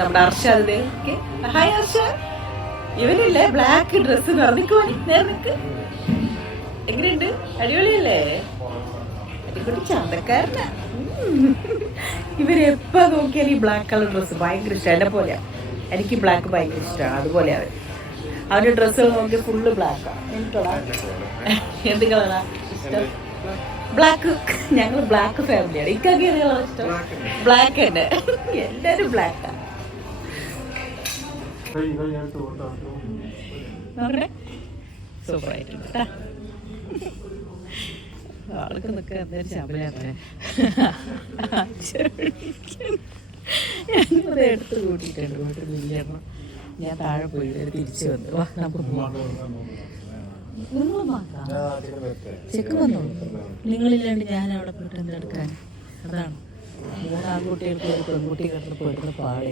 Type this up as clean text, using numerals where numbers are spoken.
നമ്മുടെ അർഷാദ്. ഹായ് അർഷ. ഇവരില്ലേ black dress നിക്ക്. എങ്ങനെയുണ്ട്? അടിപൊളിയല്ലേ? അടിപൊളി ചന്തക്കാരനാ. ഇവരെപ്പോ നോക്കിയാൽ ഈ ബ്ലാക്ക് കളർ ഡ്രസ്സ് ഭയങ്കര ഇഷ്ടം. എന്നെ പോലെയാ, എനിക്ക് ബ്ലാക്ക് ഭയങ്കര ഇഷ്ടമാണ്. അതുപോലെ അവന്റെ ഡ്രസ്സുകൾ നോക്കി ഫുള്ള് ബ്ലാക്കാണ്. എനിക്കോടാ എന്ത് കളറാ ഇഷ്ടം? ബ്ലാക്ക്. ഞങ്ങൾ ബ്ലാക്ക് ഫാമിലിയാണ്. ഇക്കൊക്കെ ഏത് കളർ ഇഷ്ടം? ബ്ലാക്ക് തന്നെ. എല്ലാരും ബ്ലാക്കാ. സൂപ്പറായിട്ടുണ്ട്. ആൾക്ക് നിൽക്കുക എന്തായാലും ശബരിയാണ്. ഞങ്ങളത് എടുത്ത് കൂട്ടിയിട്ടുണ്ട് വീട്ടിൽ ഇല്ലെണ്ണം. ഞാൻ താഴെ പോയി തിരിച്ചു വന്നു. വാ നമുക്ക് പോവാം. നിങ്ങൾ നോക്കാം. ചെക്ക് വന്നോളൂ. നിങ്ങളില്ലാണ്ട് ഞാൻ അവിടെ പോയിട്ട് എന്തെടുക്കാൻ? അതാണ് 3 ആൺകുട്ടികൾക്ക് ഒരു പെൺകുട്ടി കിടന്ന് പോയിരുന്ന പാടെ.